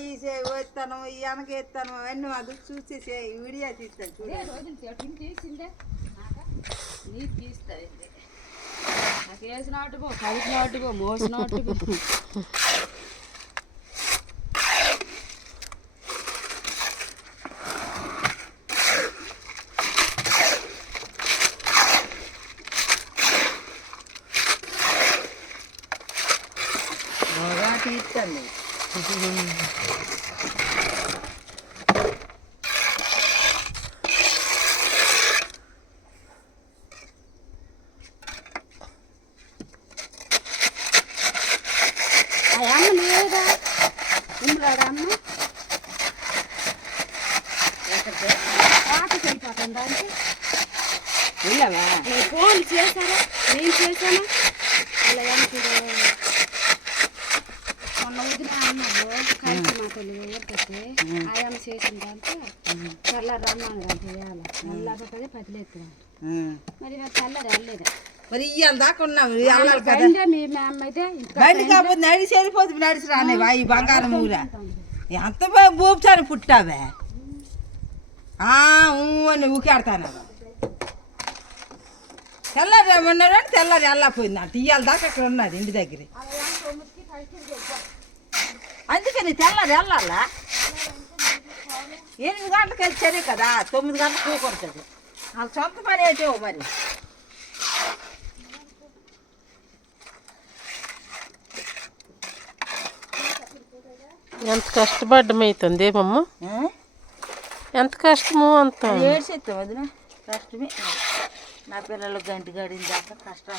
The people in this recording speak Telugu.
అయ్యి వేస్తాను వెనక వేస్తాను అవన్నీ అది చూసి వీడియో తీస్తాను తీసిందే నీకు తీస్తాయి నాకు వేసినట్టుకో కలిసినట్టుకో మోసినట్టుకో తీస్తాను అమ్మ లేదా ఉండరాడా అమ్మ పాటకి వెళ్ళిపోతాను దానికి వెళ్ళావా ఫోన్ చేశారా నేను చేశాను అలా మొన్న వదిన అన్నారు కలిసి మాటలు ఊరికైతే ఆయమ్మ చేసిన దాంతో చల్లారు రమ్మని అంటే వేయాలి నల్లకపోతే పదిలేస్తున్నాడు మరి చల్లారు వెళ్ళలేదు మరి ఇవాళ దాకా ఉన్నావు మీ అమ్మ అయితే బయట కాకపోతే నడిచి వెళ్ళిపోతుంది నడిచి రానేవా ఈ బంగారం ఊర ఎంత బూపుచారు పుట్టావే అని ఊకాడతాను తెల్లారి ఉన్నాడు తెల్లారి వెళ్ళకపోయింది అంటే ఇవాళ దాకా అక్కడ ఉన్నది ఇంటి దగ్గర అందుకని తెల్లారి వెళ్ళాలా 8 గంటలకు వెళ్తారే కదా 9 గంటలకు కూకొడుతుంది వాళ్ళ సొంత పని అయితే మరి ఎంత కష్టపడ్డమైతుంది ఏమమ్మ ఎంత కష్టము అంత ఏడ్చేస్తాం వదిన కష్టమే నా పిల్లలు గంటి గడిన దాకా కష్టం